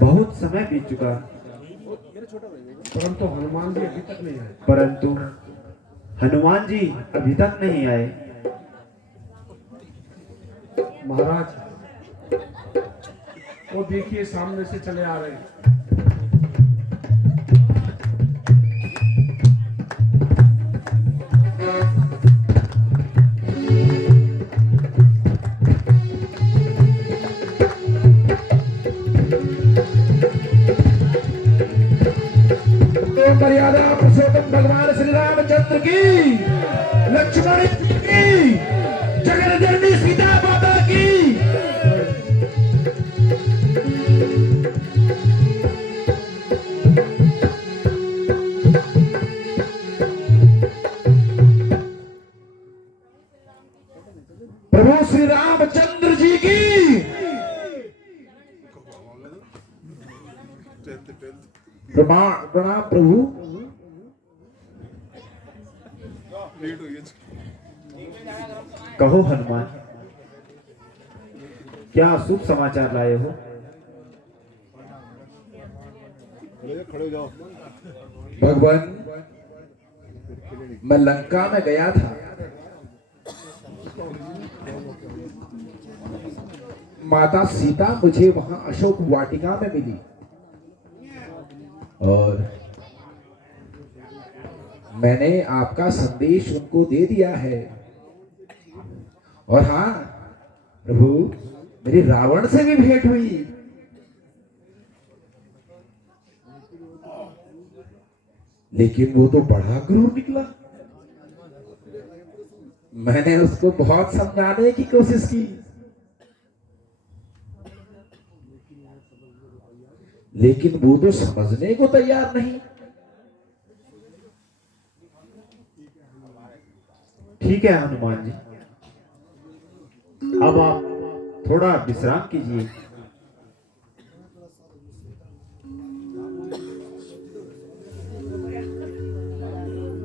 बहुत समय बीत चुका, परंतु हनुमान जी अभी तक नहीं आए। परंतु हनुमान जी अभी तक नहीं आए। महाराज, वो देखिए सामने से चले आ रहे हैं। मर्यादा पुरुषोत्तम भगवान श्री रामचंद्र की, लक्ष्मण जी की, जगत जननी सीता माता की। प्रभु श्री रामचंद्र जी की। प्रणाम प्रभु। कहो हनुमान, क्या शुभ समाचार लाए हो? भगवान, मैं लंका में गया था। माता सीता मुझे वहां अशोक वाटिका में मिली और मैंने आपका संदेश उनको दे दिया है। और हाँ प्रभु, मेरी रावण से भी भेंट हुई। लेकिन वो तो बड़ा क्रूर निकला। मैंने उसको बहुत समझाने की कोशिश की, लेकिन वो तो समझने को तैयार नहीं। ठीक है हनुमान जी, अब आप थोड़ा विश्राम कीजिए।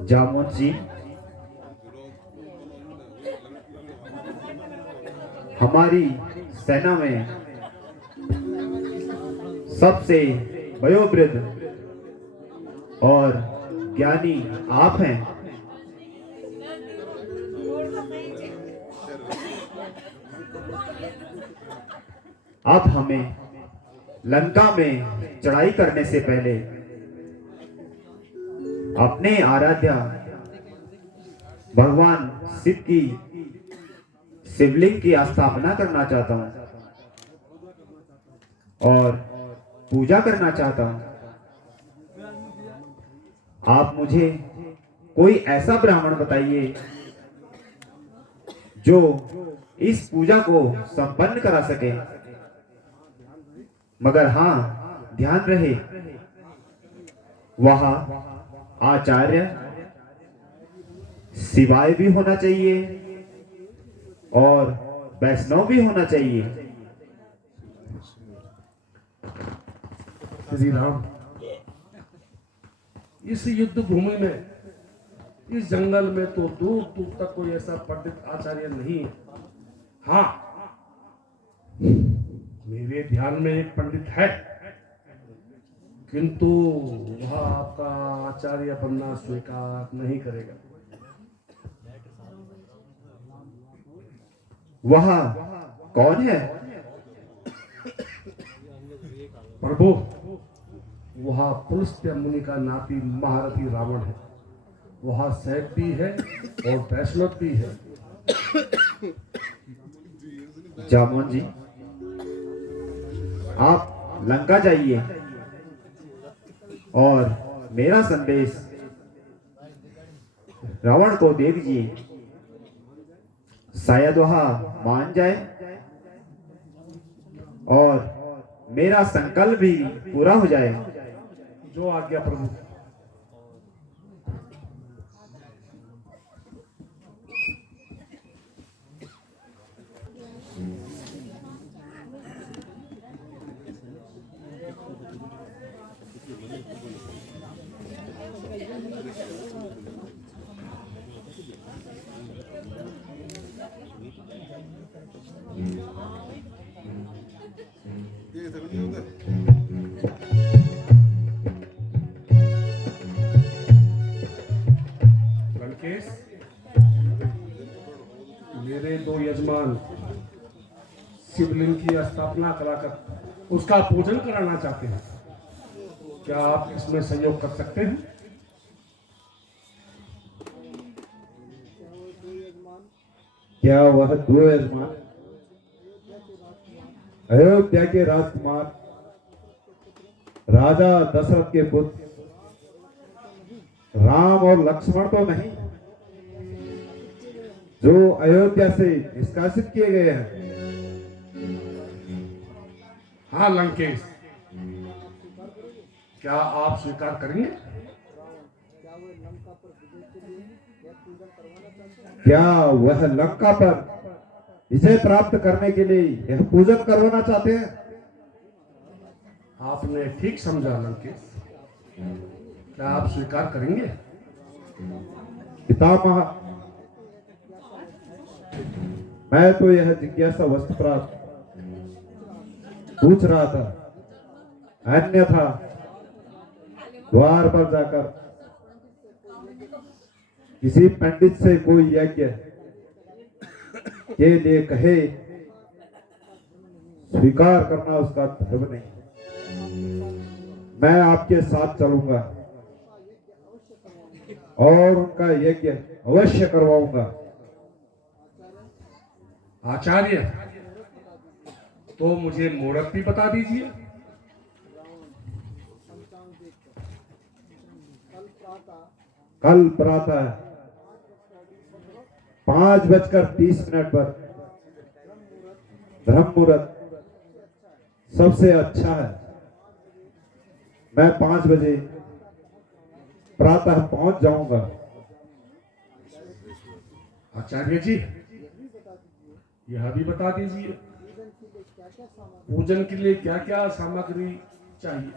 जामुन जी, हमारी सेना में सबसे वयोवृद्ध और ज्ञानी आप हैं। अब हमें लंका में चढ़ाई करने से पहले अपने आराध्या भगवान शिव की शिवलिंग की स्थापना करना चाहता हूं और पूजा करना चाहता हूं। आप मुझे कोई ऐसा ब्राह्मण बताइए जो इस पूजा को संपन्न करा सके। मगर हाँ, ध्यान रहे, वहां आचार्य शिवाय भी होना चाहिए और वैष्णव भी होना चाहिए। श्री राम, इस युद्ध भूमि में, इस जंगल में तो दूर दूर तक कोई ऐसा पंडित आचार्य नहीं है। हाँ, मेरे ध्यान में एक पंडित है, किंतु वह आपका आचार्य बनना स्वीकार नहीं करेगा। वह कौन है? प्रभु, वह पुलस्त्य मुनि का नाती महारथी रावण है। वह सैक भी है और वैष्णव भी है। जामुन जी, आप लंका जाइए और मेरा संदेश रावण को दे दीजिए। शायद वह मान जाए और मेरा संकल्प भी पूरा हो जाए। जो आज्ञा प्रभु। लंकेश, मेरे दो यजमान शिवलिंग की स्थापना कराकर उसका पूजन कराना चाहते हैं। क्या आप इसमें सहयोग कर सकते हैं? क्या वह दो यजमान अयोध्या के राजकुमार राजा दशरथ के पुत्र राम और लक्ष्मण तो नहीं, जो अयोध्या से निष्कासित किए गए हैं? हाँ लंकेश, क्या आप स्वीकार करेंगे? क्या वह लंका पर विजय प्राप्त करने के लिए यह पूजन करवाना चाहते हैं? आपने ठीक समझा लंकेश, क्या आप स्वीकार करेंगे? पितामह, मैं तो यह जिज्ञासा वस्तु प्राप्त पूछ रहा था, अन्यथा द्वार पर जाकर किसी पंडित से कोई यज्ञ के लिए कहे स्वीकार करना उसका धर्म नहीं। मैं आपके साथ चलूंगा और उनका यज्ञ अवश्य करवाऊंगा। आचार्य, तो मुझे मुहूर्त भी बता दीजिए। कल प्रातः 5:30 पर ब्रह्म मुहूर्त सबसे अच्छा है। मैं 5 बजे प्रातः पहुंच जाऊंगा। आचार्य जी, यह भी बता दीजिए, पूजन के लिए क्या क्या सामग्री चाहिए?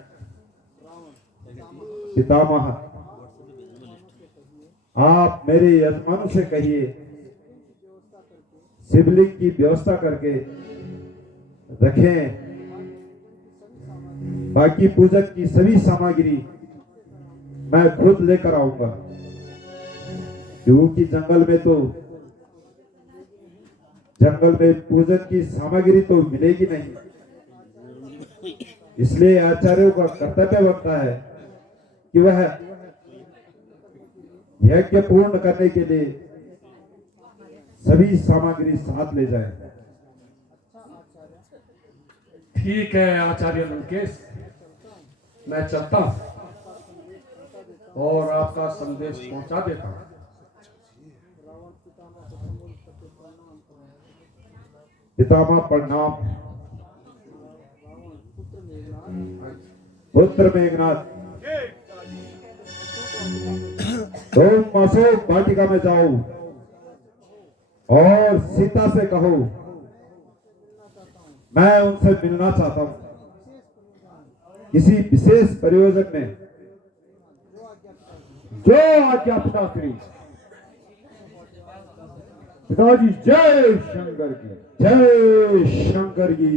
पितामह, आप मेरे यजमानों से कहिए शिवलिंग की व्यवस्था करके रखें। बाकी पूजन की सभी सामग्री मैं खुद लेकर आऊंगा, क्योंकि जंगल में पूजन की सामग्री तो मिलेगी नहीं। इसलिए आचार्यों का कर्तव्य बनता है कि वह यज्ञ पूर्ण करने के लिए सभी सामग्री साथ ले जाए। ठीक है आचार्य लंकेश, मैं चलता हूं और आपका संदेश पहुंचा देता हूं। पितामह प्रणाम। पुत्र मेघनाथ, तुम अशोक वाटिका में जाओ और सीता से कहो मैं उनसे मिलना चाहता हूं, किसी विशेष प्रयोजन में। जो आज्ञा पिताश्री। पिताजी जय शंकर की। जय शंकर की।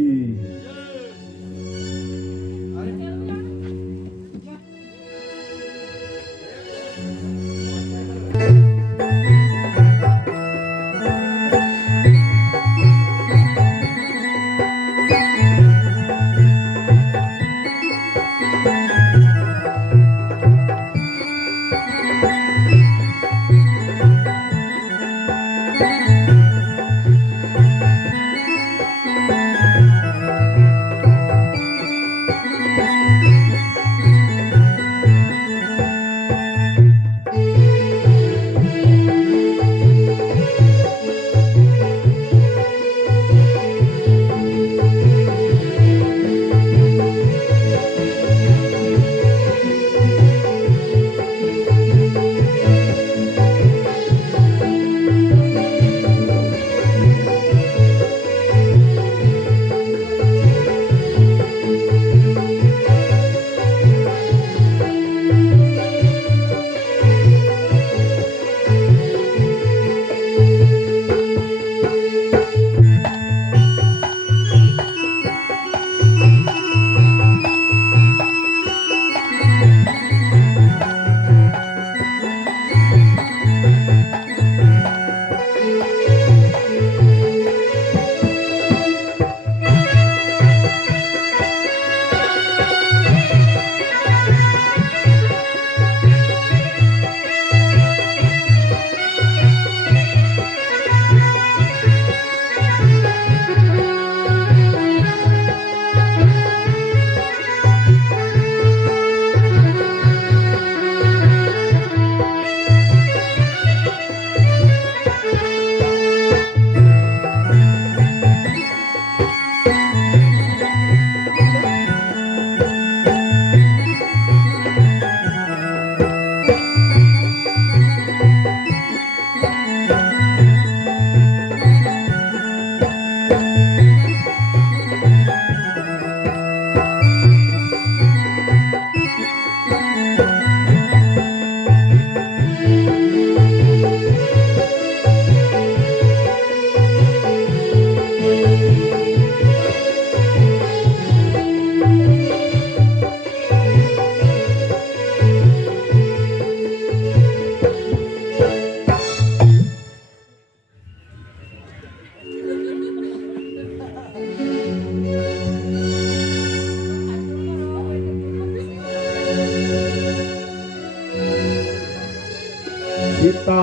पिता,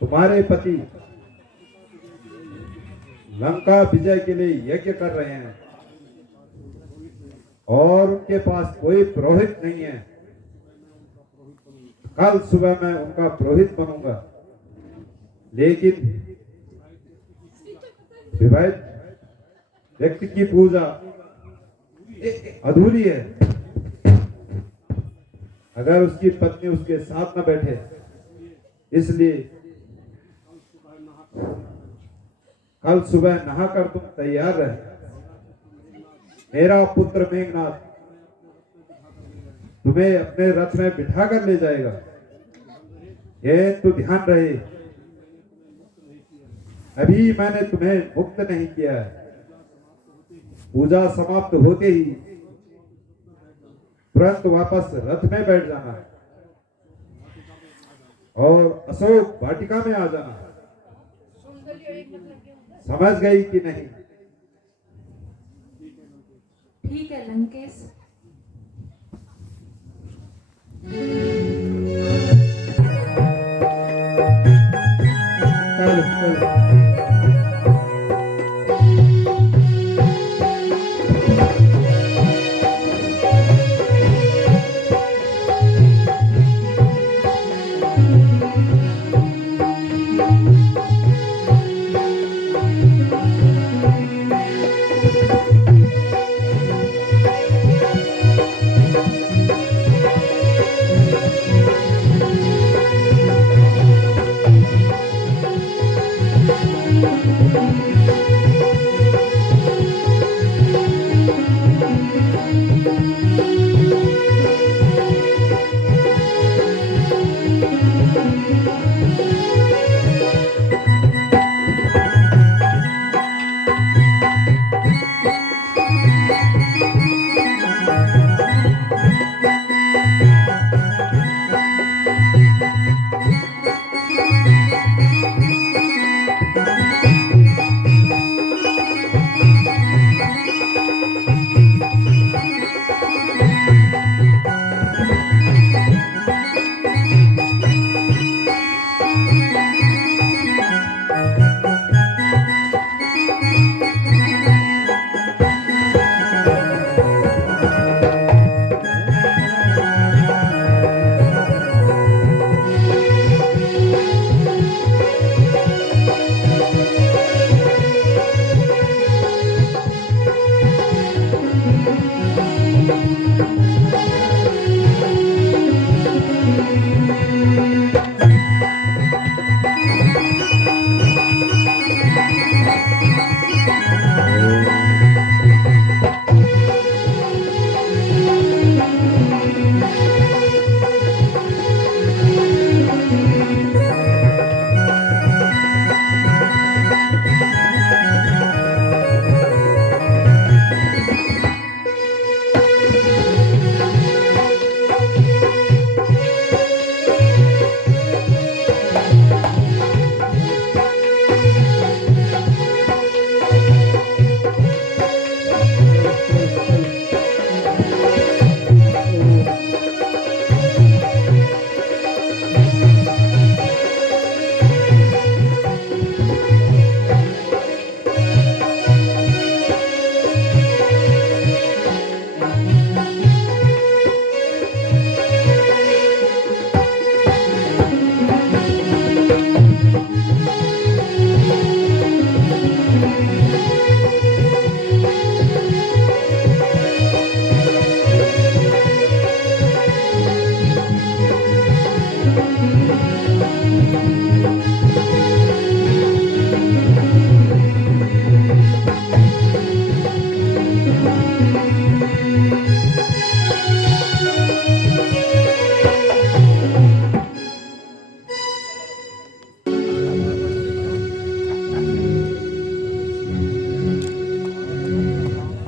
तुम्हारे पति लंका विजय के लिए यज्ञ कर रहे हैं और उनके पास कोई पुरोहित नहीं है। कल सुबह मैं उनका पुरोहित बनूंगा, लेकिन विवाहित व्यक्ति की पूजा अधूरी है अगर उसकी पत्नी उसके साथ न बैठे। इसलिए कल सुबह नहाकर तुम तैयार रहे। मेरा पुत्र मेघनाथ तुम्हें अपने रथ में बिठा कर ले जाएगा। ये तो ध्यान रहे, अभी मैंने तुम्हें मुक्त नहीं किया है। पूजा समाप्त होते ही तुरंत वापस रथ में बैठ जाना और अशोक वाटिका में आ जाना। समझ गई कि नहीं? ठीक है लंकेश।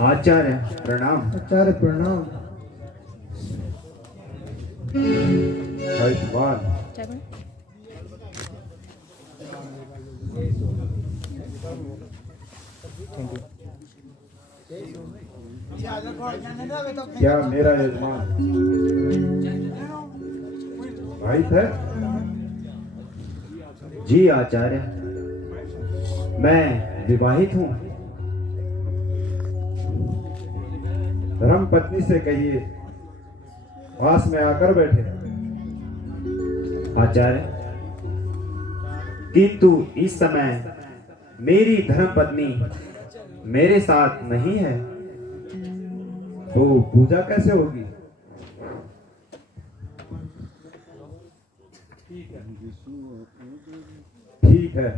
आचार्य प्रणाम। आचार्य प्रणाम। आयुष्मान क्या मेरा यजमान भाई थे? जी आचार्य, मैं विवाहित हूँ। धर्म पत्नी से कहिए पास में आकर बैठे। आचार्य, किंतु इस समय मेरी धर्मपत्नी मेरे साथ नहीं है। तो पूजा कैसे होगी? ठीक है,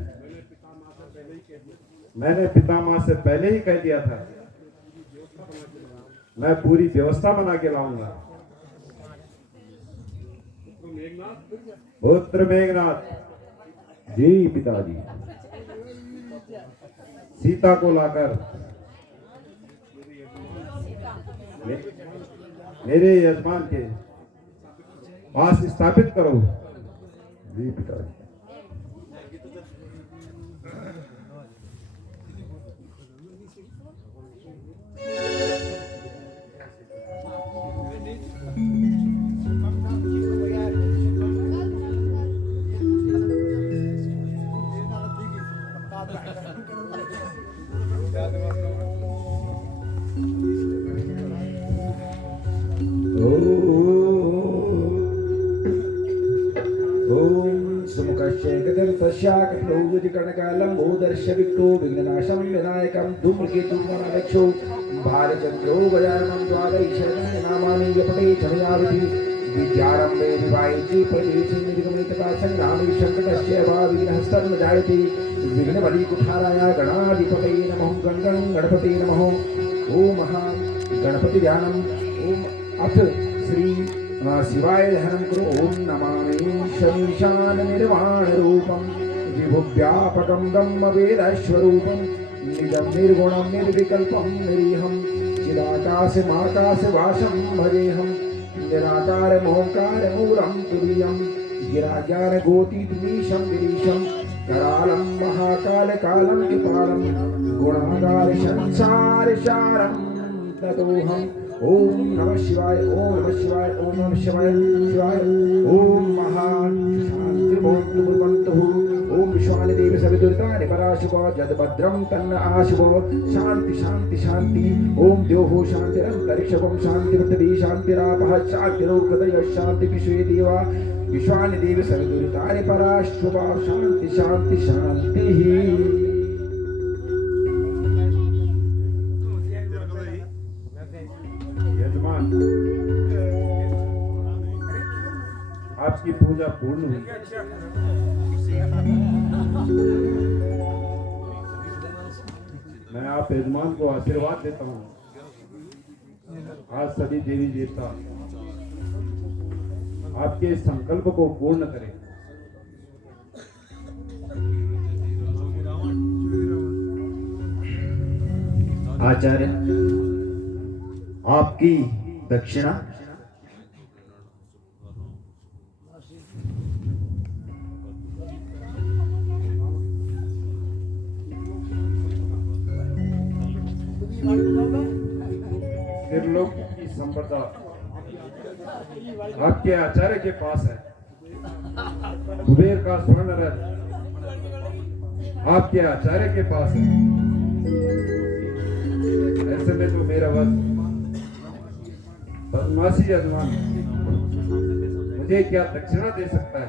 मैंने पितामह से पहले ही कह दिया था। मैं पूरी व्यवस्था बना के लाऊंगा। पुत्र मेघनाथ, जी पिताजी। सीता को लाकर मेरे यजमान के पास स्थापित करो। जी पिताजी। कनकालंबोदर्शविक्तो विघ्ननाशं विनायकं धूम्रकेतुर्वनरक्षो भालचन्द्रो गजाननं द्वादशनामानि जपते जमयावति विद्यारम्भे विवाहिते प्रवेशे निर्गमने संग्रामे संकटस्य वा विघ्नहस्तं न जायते विघ्नबलिकुठाराय गणाधिपतये नमः गणगणं गणपते नमः। ओम महा गणपति ध्यानम। ओम अथ श्री शिवाय ध्यानं कुरु। ओम नमामि शमीशान निर्वाण रूपम विभुव्यापकं ब्रह्मवेदस्वरूपं निजं निर्गुणं निर्विकल्पं निरीहं चिदाकाशमाकाशवासं भजेऽहं निराकारमोङ्कारमूलं तुरीयं गिराज्ञानगोतीतमीशं गिरीशं करालं महाकालकालं कृपालं गुणागारसंसारसारं ततोऽहम्। ओम नमः शिवाय, ओम नमः शिवाय, ओम नमः शिवाय शिवाय। ओम महाशान्तिर्भवन्तु। ओम विश्वानि देवी सवितुर्तानि पराशुभो जदभद्रं तन्न आशुभो। शांति शांति शांति। ओम द्योः शान्तिरन्तरिक्षं शान्तिपृथिवी शान्तिरापः शान्तिरोहृदयः शान्ति विश्वे देवा विश्वानि देवी सवितुर्तानि पराशुभो शान्ति शांति शान्तिः। यजमान, आपकी पूजा पूर्ण हुई। मैं आप यजमान को आशीर्वाद देता हूँ। आज सभी देवी देवता आपके इस संकल्प को पूर्ण करें। आचार्य, आपकी दक्षिणा। त्रिलोक की संपदा आपके आचार्य के पास है। कुबेर का स्वर्ण रथ आपके आचार्य के पास है। ऐसे में तो मेरा वध बदमाशी यजमान मुझे क्या दक्षिणा दे सकता है?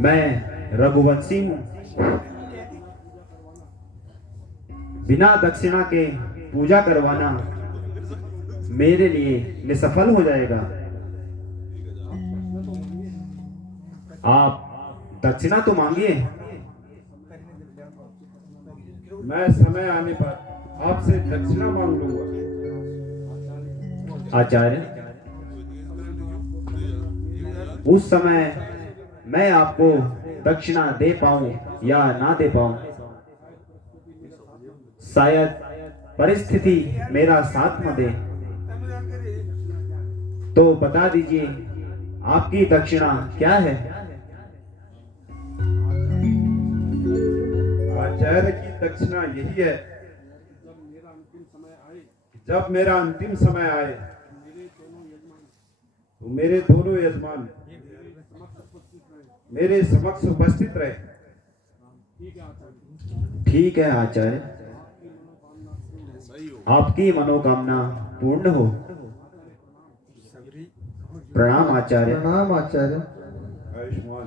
मैं रघुवंशी हूँ। बिना दक्षिणा के पूजा करवाना मेरे लिए निसफल हो जाएगा। आप दक्षिणा तो मांगिए। मैं समय आने पर आपसे दक्षिणा मांग लूंगा। आचार्य, उस समय मैं आपको दक्षिणा दे पाऊं या ना दे पाऊं, शायद परिस्थिति मेरा साथ न दे। तो बता दीजिए आपकी दक्षिणा क्या है? आचार्य की दक्षिणा यही है, जब मेरा अंतिम समय आए तो मेरे दोनों यजमान मेरे समक्ष उपस्थित रहे। ठीक है आचार्य, आपकी मनोकामना पूर्ण हो। प्रणाम आचार्य। प्रणाम आचार्य। आयुष्मान।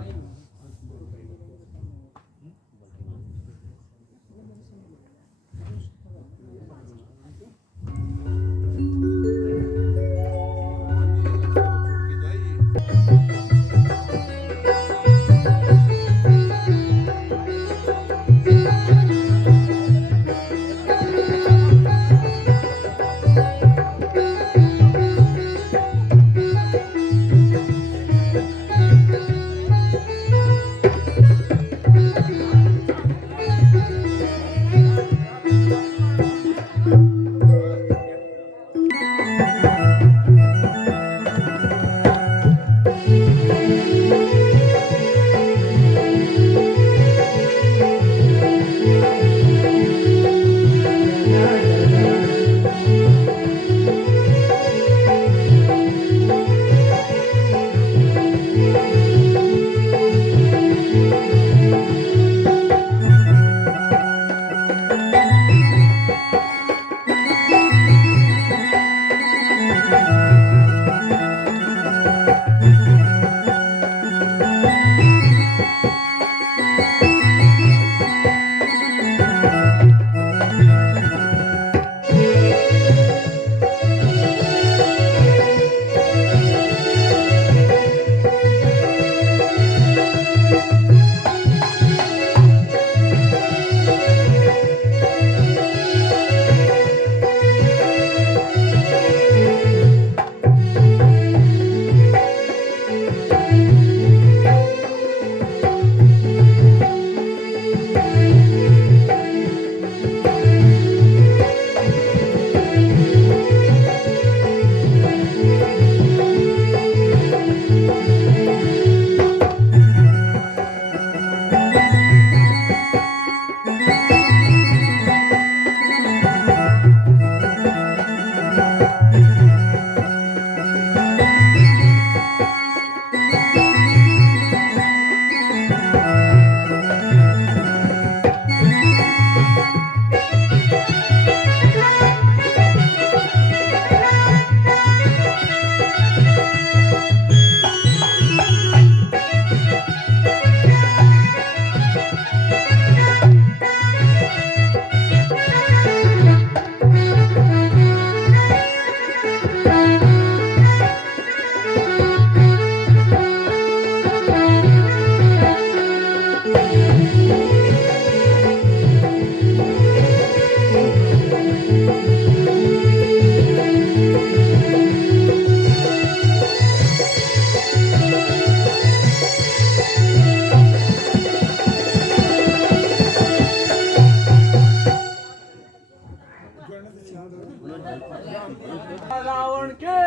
रावण के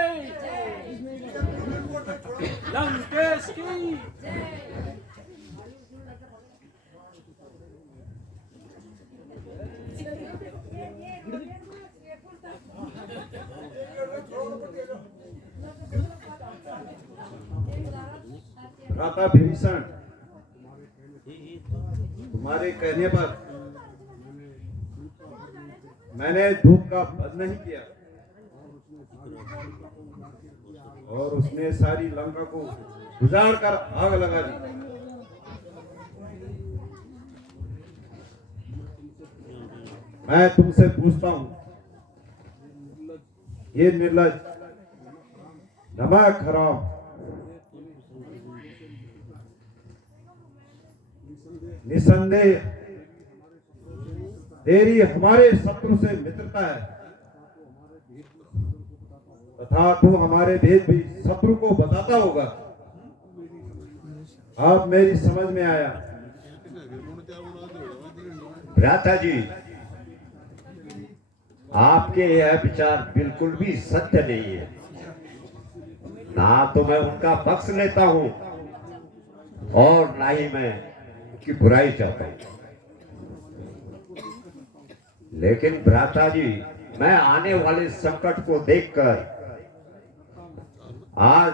लंकेश की भ्राता विभीषण, तुम्हारे कहने पर मैंने धूप का बंद नहीं किया और उसने सारी लंका को उजाड़ कर आग लगा दी। मैं तुमसे पूछता हूं, ये निर्लज, नमक हराम, निसंदेह तेरी हमारे शत्रु से मित्रता है तथा तू हमारे भेद भी शत्रु को बताता होगा। अब मेरी समझ में आया। भ्राता जी, आपके यह विचार बिल्कुल भी सत्य नहीं है। ना तो मैं उनका पक्ष लेता हूं और ना ही मैं उनकी बुराई चाहता हूं। लेकिन भ्राता जी, मैं आने वाले संकट को देखकर आज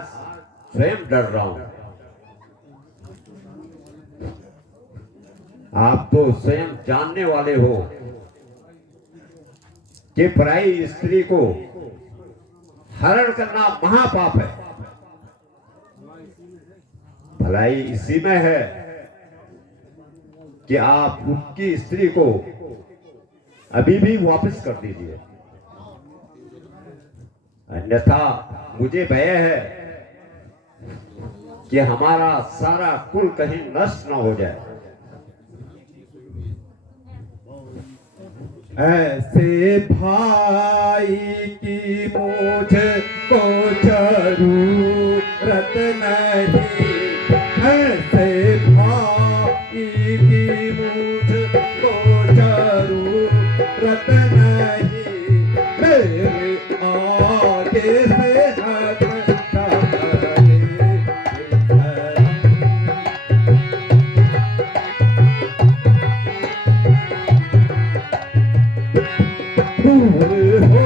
स्वयं डर रहा हूं। आप तो स्वयं जानने वाले हो कि पराई स्त्री को हरण करना महापाप है। भलाई इसी में है कि आप उनकी स्त्री को अभी भी वापस कर दीजिए, अन्यथा मुझे भय है कि हमारा सारा कुल कहीं नष्ट न हो जाए। ऐसे भाई की मुझको जरूरत नहीं, ऐसे भाई की मुझको जरूरत नहीं, मेरे आगे से हट जाए। दूर हो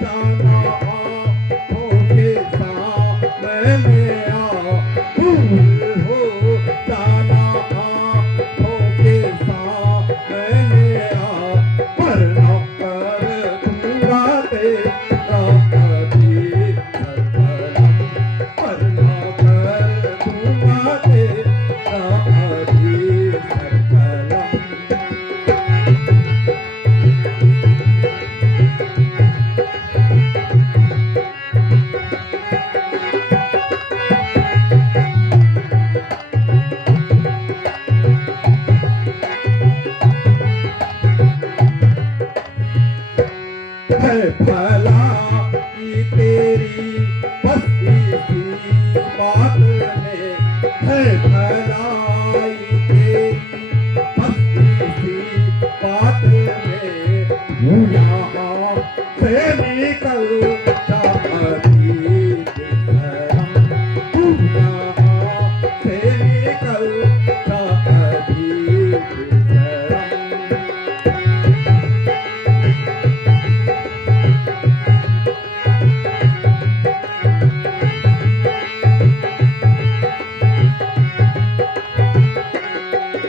जाना आँखों के सामने आ, दूर हो जाना आँखों के सामने आ, वरना कर दूंगा तेरा कभी सत्कर्म, वरना कर दूंगा तेरा कभी सत्कर्म। है भला की तेरी बस इसी बात में, है भलाई तेरी बस इसी बात में, तू यहाँ से निकल जा कभी बेशरम, तू यहाँ से निकल जा कभी बेशरम।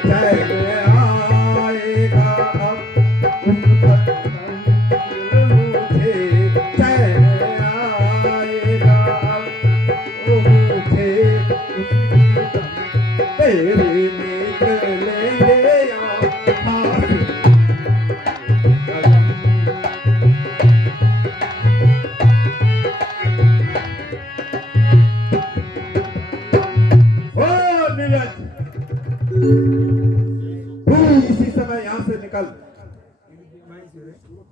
चैन आएगा अब उस पत्थर मुझे, चैन आएगा अब ओ मुझे उसकी दम, तेरे निकलेंगे यहाँ से कदम। ओ नीरज, तू इसी समय यहाँ से निकल,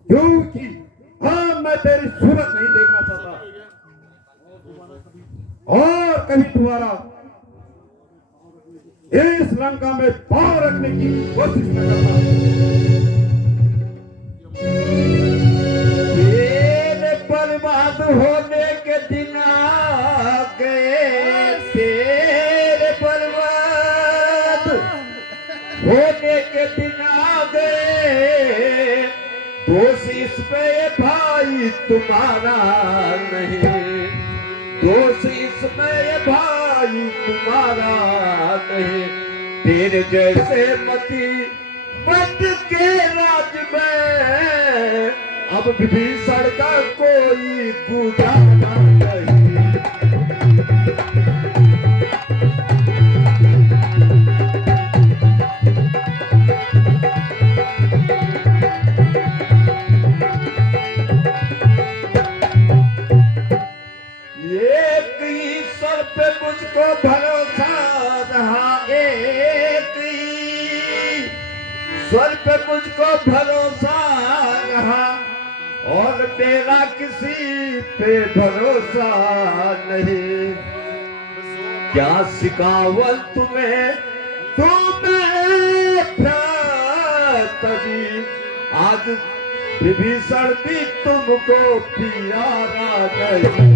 क्योंकि हाँ मैं तेरी सूरत नहीं देखना चाहता और कभी दोबारा इस लंका में पांव रखने की कोशिश न करना। तेरे बर्बाद होने के दिन आ गए, तेरे बर्बाद होने के दिन आ गए, दोष इसमें भाई तुम्हारा नहीं, दोष इसमें भाई तुम्हारा नहीं। तेरे जैसे मती मत के राज में अब विभीषण का कोई गुजारा नहीं। एक ईश्वर पे मुझको भरोसा रहा, एक ईश्वर पे मुझको भरोसा रहा और मेरा किसी पे भरोसा नहीं। क्या सिखावल तुम्हें तुम्हें तभी आज विभीषण भी तुमको प्यारा नहीं।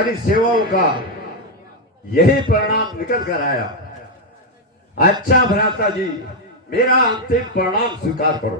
सारी सेवाओं का यही परिणाम निकल कर आया। अच्छा भ्राता जी, मेरा अंतिम परिणाम स्वीकार करो।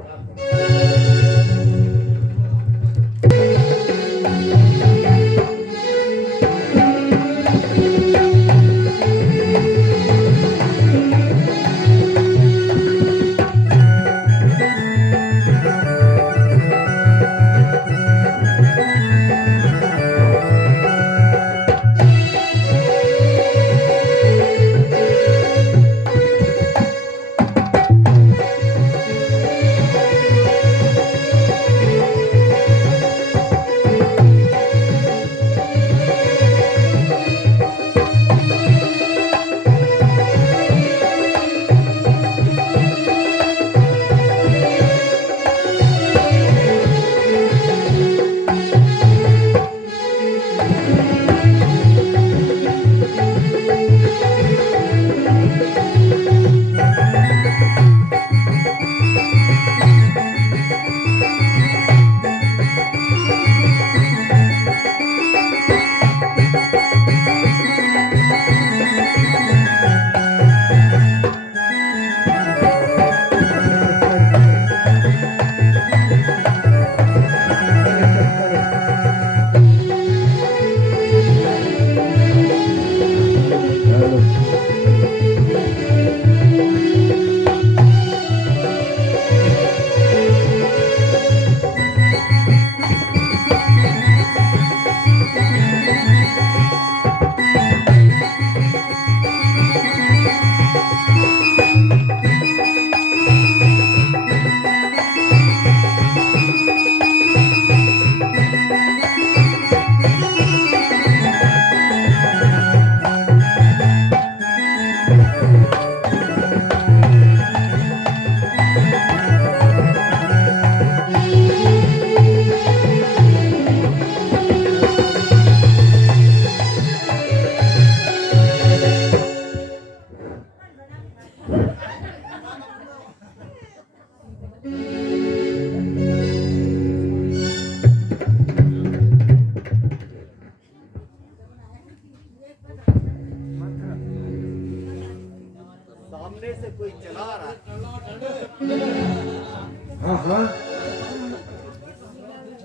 हाँ हाँ,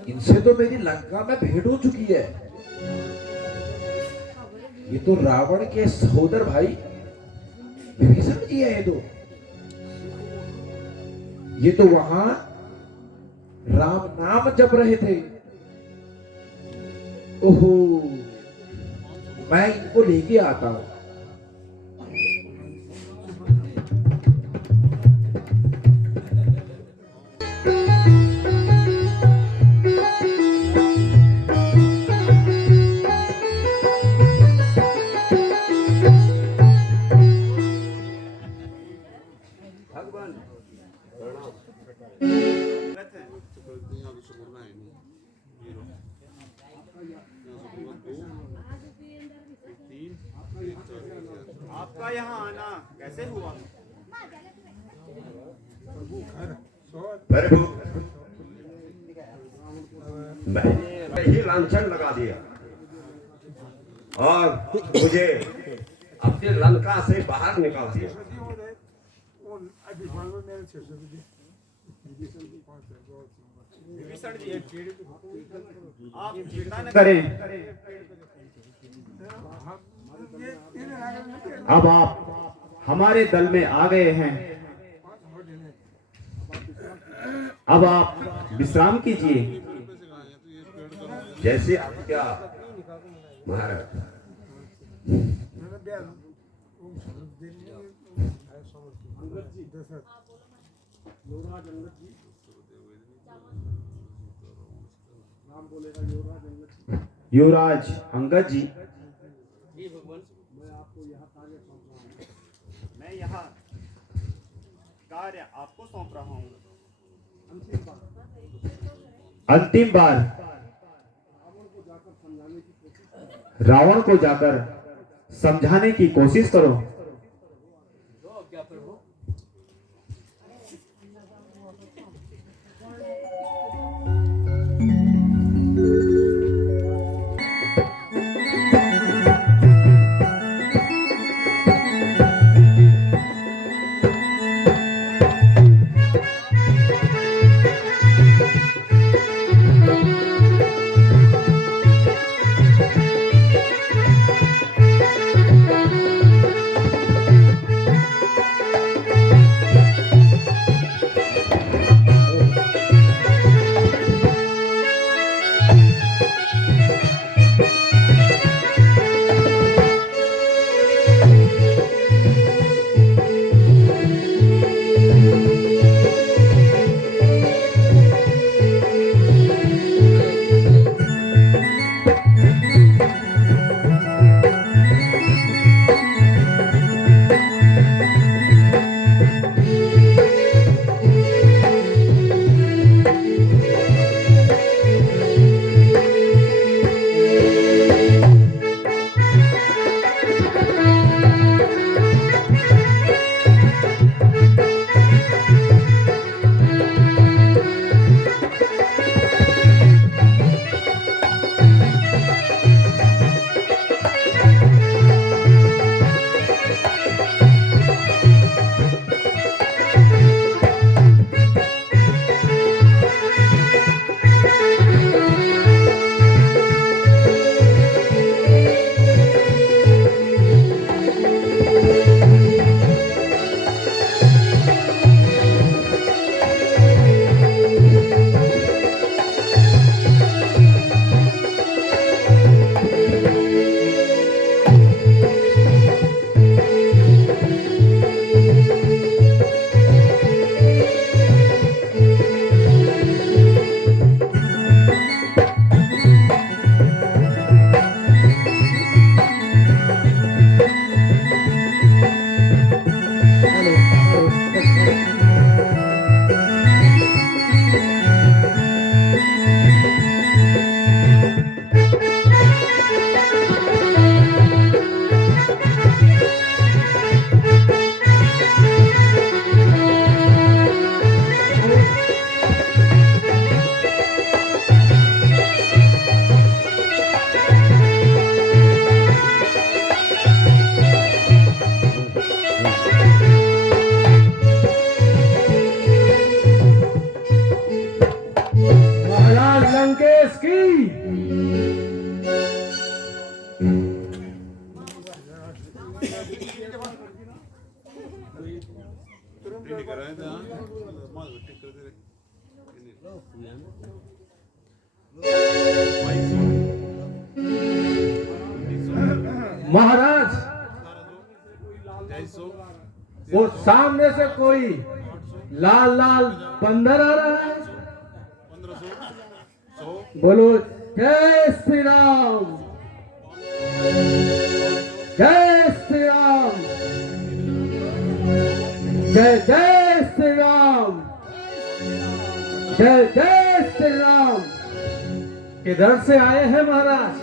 इनसे तो मेरी लंका में भेंट हो चुकी है। ये तो रावण के सहोदर भाई विभीषण जी है। ये तो वहां राम नाम जप रहे थे। ओहो, मैं इनको लेके आता हूं। आपका यहाँ आना कैसे हुआ? प्रभु, मैंने ही लांछन लगा दिया और मुझे अपनी लंका से बाहर निकाल दिया। विभीषण जी, आप चिंता न करें। अब आप हमारे दल में आ गए हैं। अब आप विश्राम कीजिए। जैसे क्या महाराज। युवराज अंगद जी, मैं यहाँ कार्य आपको सौंप रहा हूँ। अंतिम बार रावण को जाकर समझाने की कोशिश करो। महाराज, वो सामने से कोई लाल लाल बंदर आ रहा है। बोलो जय श्री राम, जय श्री राम, जय जय श्री राम, जय जय श्री राम। किधर से आए हैं महाराज?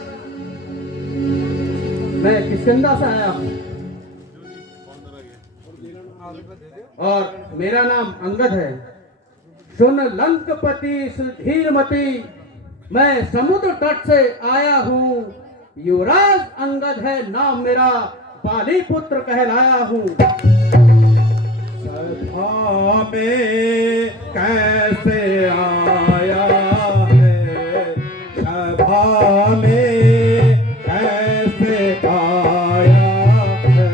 मैं किष्किंधा से आया हूँ और मेरा नाम अंगद है। सुन लंकपति सुधीरमती, मैं समुद्र तट से आया हूँ। युवराज अंगद है नाम मेरा, पाली पुत्र कहलाया हूँ। सभा में कैसे आया है, सभा में कैसे आया है,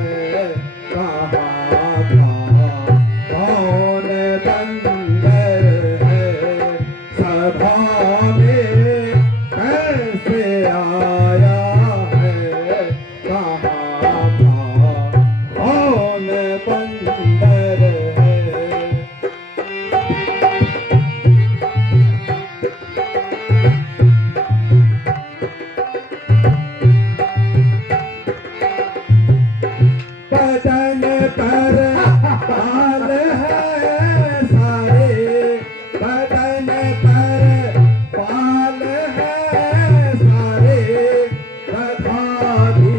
कहाँ था कौन बंदर है, सभा में कैसे आया है, कहाँ था कौन बंदर है। बदन पर बाल है सारे, बदन पर बाल है सारे, तथा भी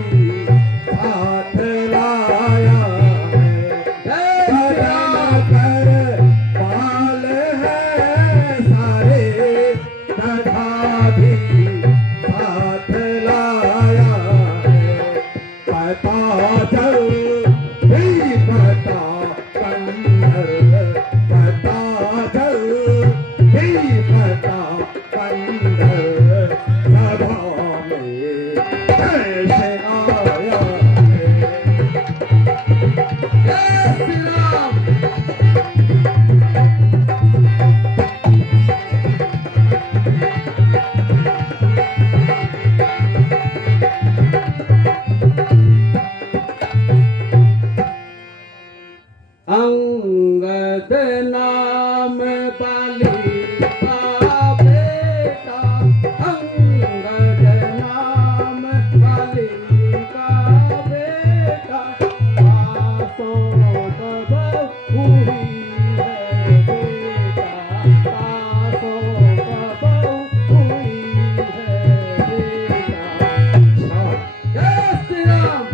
साथ लाया है। बदन पर बाल है सारे, तथा भी साथ लाया है। पता चल भी पता कंधर, पता चल भी पता कंधर, सभा में कैसे आया है। जय श्री राम। अंगद नाम बाली का बेटा, अंगद नाम बाली का बेटा, आसों तब हुई है बेटा, आसों तब हुई है बेटा। जय श्री राम।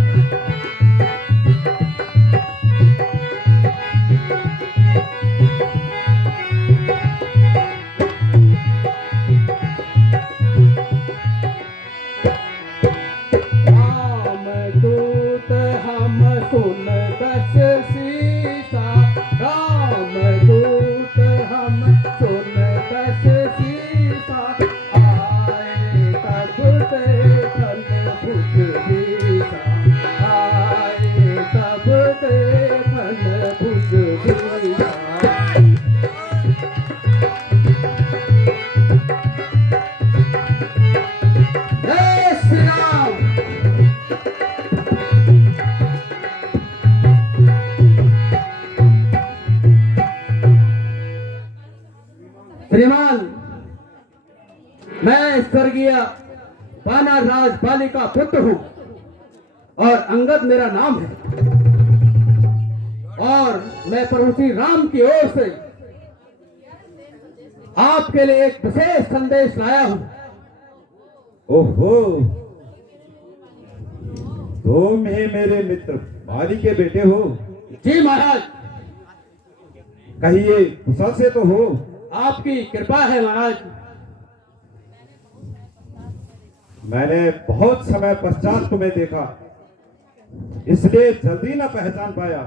रामदूत हम सुन दस सीसा, रामदूत हम सुन दस सीसा, आए तब देखन भुज बीसा, आए तब देखन भुज बीसा। जय श्री राम। श्रीमान, मैं स्वर्गीय बाना राज बाली का पुत्र हूं और अंगद मेरा नाम है, और मैं प्रभु श्री राम की ओर से आपके लिए एक विशेष संदेश लाया हूं। ओहो, तुम ही मेरे मित्र बाली के बेटे हो? जी महाराज। कहिए, कुशल से तो हो? आपकी कृपा है महाराज। मैंने बहुत समय पश्चात तुम्हें देखा, इसलिए जल्दी न पहचान पाया,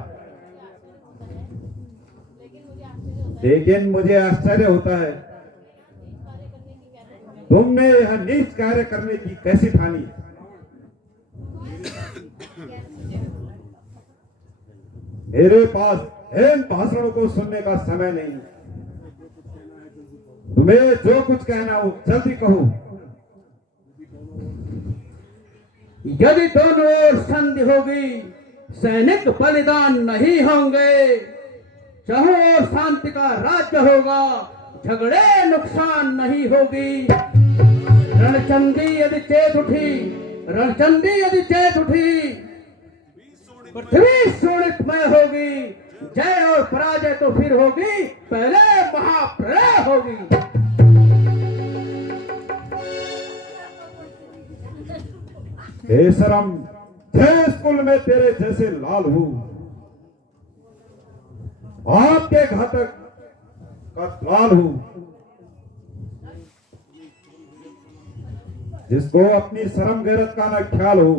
लेकिन मुझे आश्चर्य होता है तुमने यह नीच कार्य करने की कैसी ठानी? मेरे पास इन भाषणों को सुनने का समय नहीं। तुम्हें जो कुछ कहना हो जल्दी कहो। यदि दोनों ओर संधि होगी, सैनिक बलिदान नहीं होंगे, चारों ओर शांति का राज्य होगा, झगड़े नुकसान नहीं होगी। रणचंडी यदि चेत उठी, रणचंडी यदि चेत उठी, पृथ्वी शोणितमय होगी, जय और पराजय तो फिर होगी, पहले महाप्रलय होगी। बेशरम, जिस कुल में तेरे जैसे लाल हूं, आपके घातक का लाल हूं, जिसको अपनी शर्म गैरत का न ख्याल हो,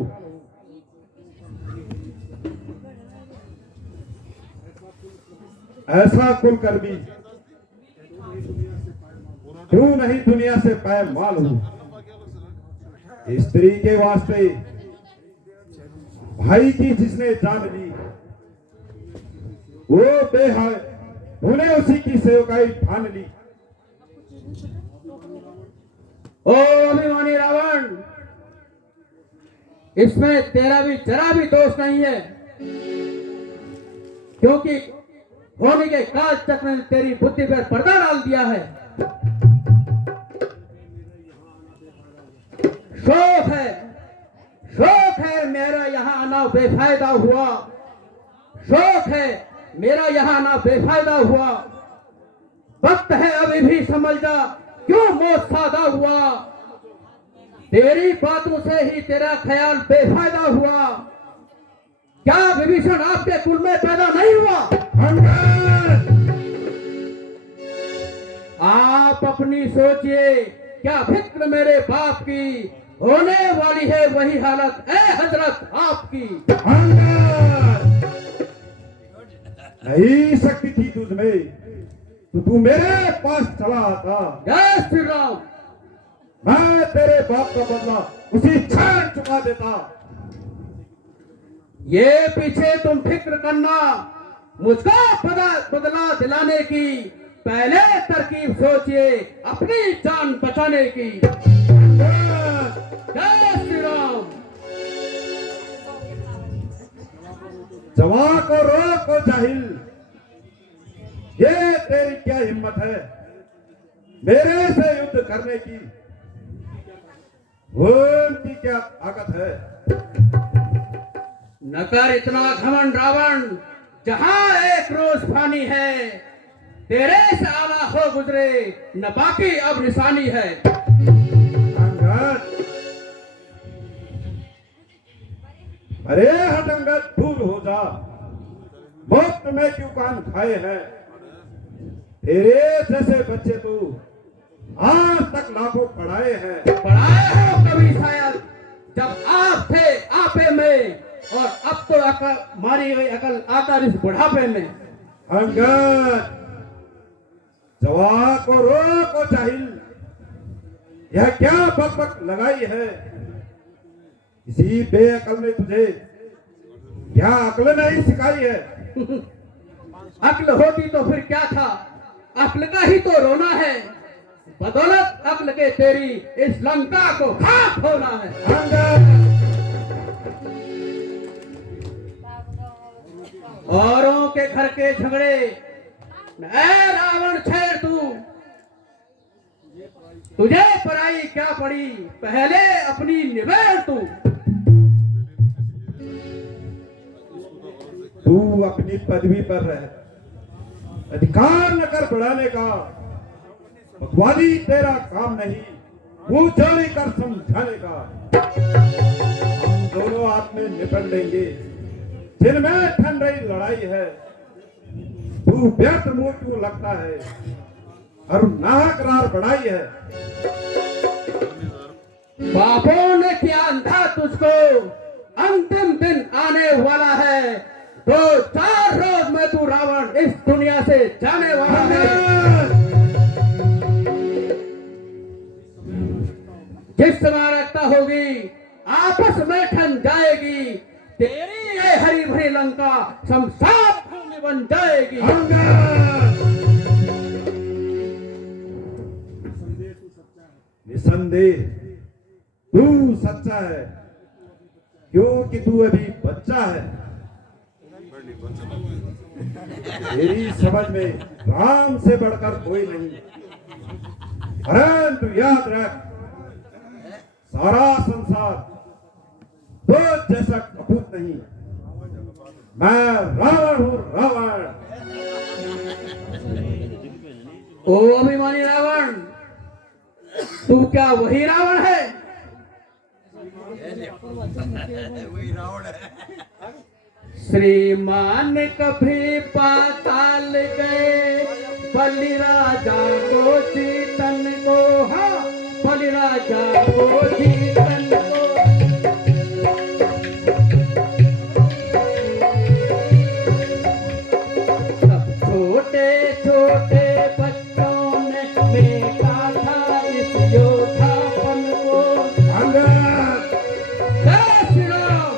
ऐसा कुल कर भी क्यों नहीं दुनिया से पैमाल हूं। स्त्री के वास्ते भाई की जिसने जान ली, वो बेहाय, तूने उसी की सेवकाई ठान ली। ओ अभिमानी रावण, इसमें तेरा भी जरा भी दोष नहीं है, क्योंकि होने के काल चक्र ने तेरी बुद्धि पर पर्दा डाल दिया है। शोक है मेरा यहाँ आना बेफायदा हुआ, शोक है मेरा यहाँ आना बेफायदा हुआ। वक्त है अभी भी समझ जा, क्यों मौत सादा हुआ। तेरी बातों से ही तेरा ख्याल बेफायदा हुआ। क्या विभीषण आपके कुल में पैदा नहीं हुआ? आप अपनी सोचिए, क्या फिक्र मेरे बाप की, होने वाली है वही हालत ए हजरत आपकी। नहीं शक्ति थी तुझमें तो तू मेरे पास चला आता। जय श्री राम। मैं तेरे बाप का बदला उसी क्षण चुका देता। ये पीछे तुम फिक्र करना, मुझको बदला दिलाने की पहले तरकीब सोचिए, अपनी जान बचाने की। जय श्री राम। जवान को रोको जाहिल, तेरी क्या हिम्मत है मेरे से युद्ध करने की? उनकी क्या ताकत है? न कर इतना घमंड रावण, जहां एक रोज फानी है, तेरे से आना हो गुजरे न बाकी अब निशानी है। अंगद, अरे हट अंगद, दूर हो जा। मुफ्त में क्यों कान खाए हैं? तेरे जैसे बच्चे तो आज तक लाखों पढ़ाए हैं। पढ़ाए हो कभी शायद, जब आप थे आपे में, और अब तो अकल मारी गई अकल आकर इस बुढ़ापे में। अंगद, जवान को रोको जाहिल, यह क्या बकबक लगाई है? इसी बेअकल ने तुझे क्या अकल नहीं सिखाई है? अक्ल होती तो फिर क्या था, अक्ल का ही तो रोना है। बदौलत अक्ल के तेरी इस लंका को खाक होना है। अंगद, औरों के घर के झगड़े ऐ रावण छेड़ तू, तुझे पराई क्या पड़ी, पहले अपनी निबेड़ तू। तू अपनी पदवी पर रह, अधिकार न कर बढ़ाने का। बकवादी तेरा काम नहीं, मुंह चोरी कर समझाने का। हम दोनों हाथ में निपट लेंगे जिनमें ठन रही लड़ाई है। तू व्यर्थ मुंह क्यों लगता है और नाहकरार बढ़ाई है? बापों ने किया अंधा तुझको, अंतिम दिन आने वाला है। 2-4 रोज में तू रावण इस दुनिया से जाने वाला है। जिस समानता होगी आपस में ठन जाएगी, तेरी ये हरी भरी लंका शमशान भूमि बन जाएगी। निसंदेह तू सच्चा है, क्योंकि तू अभी बच्चा है। तेरी समझ में राम से बढ़कर कोई नहीं, परंतु याद रख, सारा संसार तो जैसा कपूत नहीं। मैं रावण हूँ, रावण। ओ अभिमानी रावण, तू क्या वही रावण है? श्रीमान कभी पाताल गए, बलि राजा को जीतन को, हाँ बलि राजा को जीतन को। सब छोटे छोटे बच्चों ने देखा था इस योद्धापन को। जय श्री राम।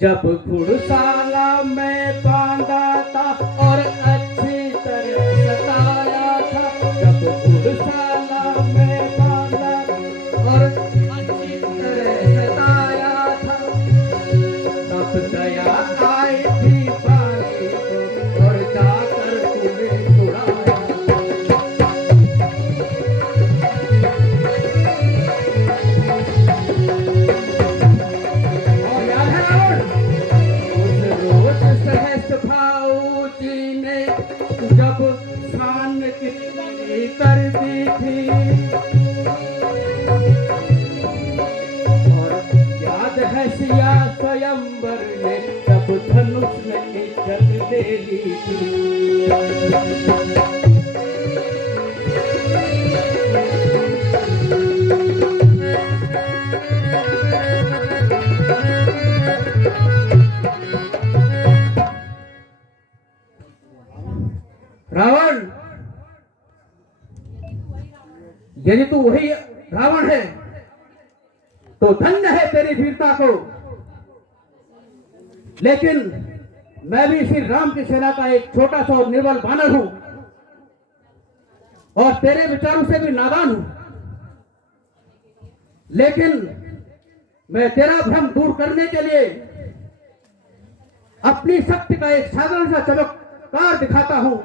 जब घुड़शाला में बांधा था और अच्छी तरह सताया था, जब घुड़शाला में बांधा और अच्छी तरह सताया था, तब दया आई थी बारी को और जाकर तुम्हें छुड़ाया। और याद है रावण, उस रोज सहस्त्र भाऊ जी ने जब स्नान की कर दी थी, और याद है सिया स्वयंवर ने तब धनुष ने इज्जत दे ली थी। रावण, यदि तू वही रावण है तो धन्य है तेरी वीरता को। लेकिन मैं भी श्री राम की सेना का एक छोटा सा और निर्बल बानर हूं, और तेरे विचारों से भी नादान हूं। लेकिन मैं तेरा भ्रम दूर करने के लिए अपनी शक्ति का एक साधारण सा चमक चमत्कार दिखाता हूं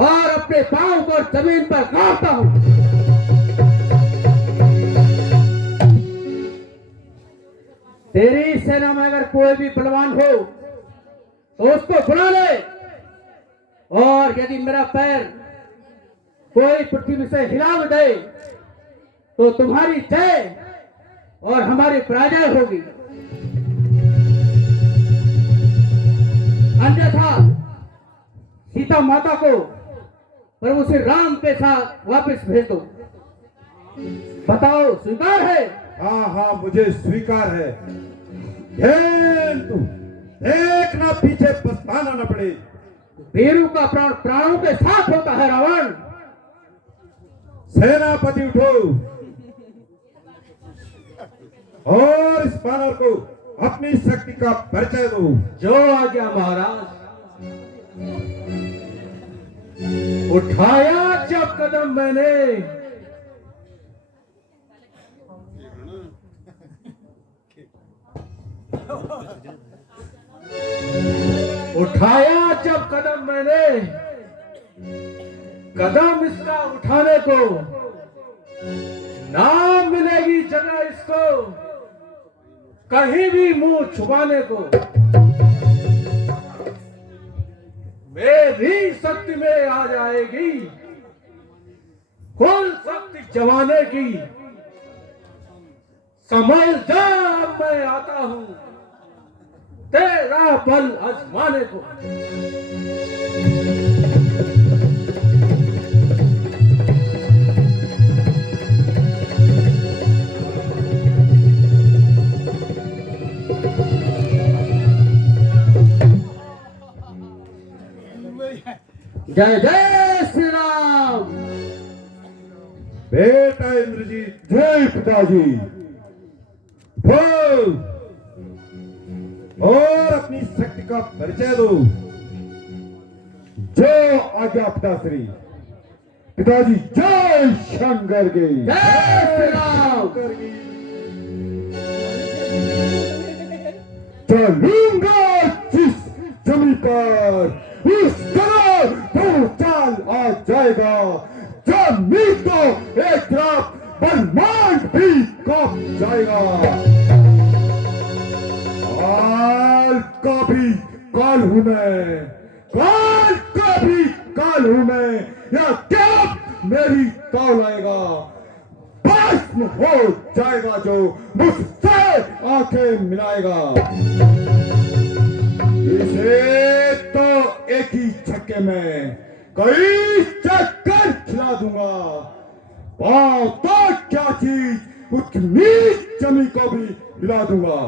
और अपने पांव को जमीन पर गाड़ता हूं। तेरी सेना में अगर कोई भी बलवान हो तो उसको बुला ले, और यदि मेरा पैर कोई पृथ्वी से हिला दे तो तुम्हारी जय और हमारी पराजय होगी। अन्यथा सीता माता को प्रभु श्री राम के साथ वापस भेज दो। बताओ, स्वीकार है? हाँ हाँ, मुझे स्वीकार है। तू देखना, पीछे पछताना न पड़े। वीरू का प्राण प्राणों के साथ होता है रावण। सेनापति उठो और इस बानर को अपनी शक्ति का परिचय दो। जो आज्ञा महाराज। उठाया जब कदम मैंने, उठाया जब कदम मैंने, कदम इसका उठाने को ना मिलेगी जगह इसको कहीं भी मुंह छुपाने को। मेरी शक्ति में आ जाएगी कुल शक्ति जमाने की। समझ जा, अब मैं आता हूं तेरा बल आजमाने को। जय जय श्री राम। बेटा इंद्रजीत, जय पिताजी। उठो और अपनी शक्ति का परिचय दो। जय आज्ञा पिताश्री। पिताजी जय शंकर की। जय श्री राम। चलूंगा जिस जमीन पर उस तरह भूचाल आ जाएगा। जमीन तो एक तरफ ब्रह्मांड भी कांप जाएगा। काल का भी काल हूं मैं, काल का भी काल हूं मैं। या क्या मेरी ताल आएगा, भस्म हो जाएगा जो मुझसे आंखें मिलाएगा। इसे तो एक ही झटके में कई चक्कर खिला दूंगा। पाँव तो क्या चीज उस नीच जमी को भी हिला दूंगा।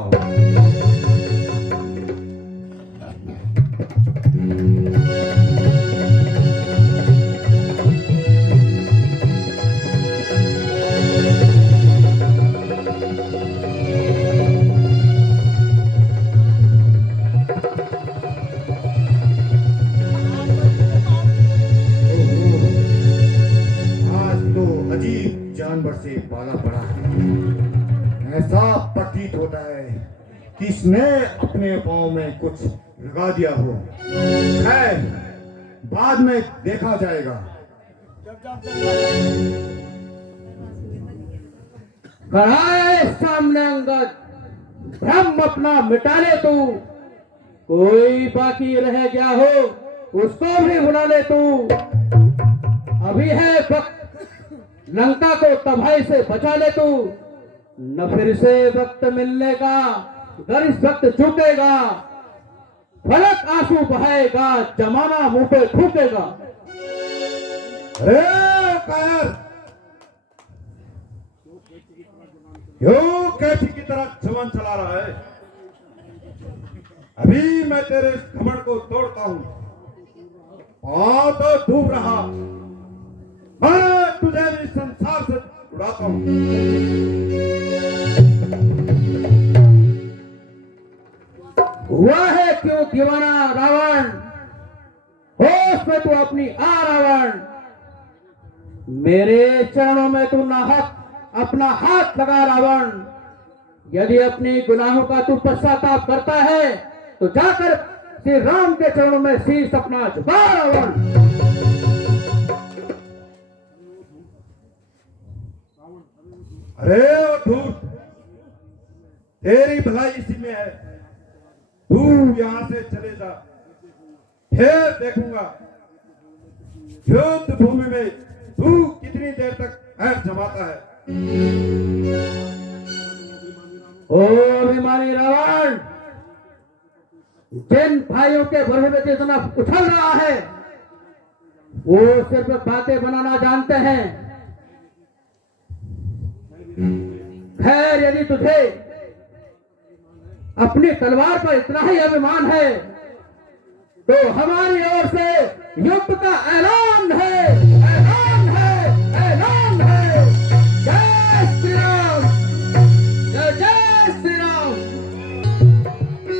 जानवर से पाला पड़ा है। ऐसा प्रतीत होता है कि इसने अपने पांव में कुछ लगा दिया हो। खैर, बाद में देखा जाएगा। कराए सामने अंगद, भ्रम अपना मिटा ले तू। कोई बाकी रह गया हो उसको भी बुला ले तू। अभी है वक्त, लंका को तबाही से बचा ले तू। न फिर से वक्त मिलने का, अगर इस वक्त चूकेगा फलक आंसू बहाएगा, जमाना मुंह पे थूकेगा। अरे कायर, क्यों कैथी की तरह जवान चला रहा है? अभी मैं तेरे इस घमंड को तोड़ता हूं। पांव तो डूब रहा, मैं तुझे भी संसार से उड़ाता हूं। हुआ है क्यों दीवाना रावण, होश में तू अपनी आ रावण। मेरे चरणों में तू नाहक अपना हाथ लगा रावण। यदि अपनी गुनाहों का तू पश्चाताप करता है तो जाकर श्री राम के चरणों में शीश अपना झुका रावण। अरे ओ धूर्त, तेरी भलाई इसी में है। तू यहां से चले जा, फिर देखूंगा युद्ध भूमि में तू कितनी देर तक पैर जमाता है। ओ अभिमानी रावण, जिन भाइयों के भरोसे में इतना उछल रहा है वो सिर्फ बातें बनाना जानते हैं। खैर, यदि तुझे अपनी तलवार पर इतना ही अभिमान है तो हमारी ओर से युद्ध का ऐलान है।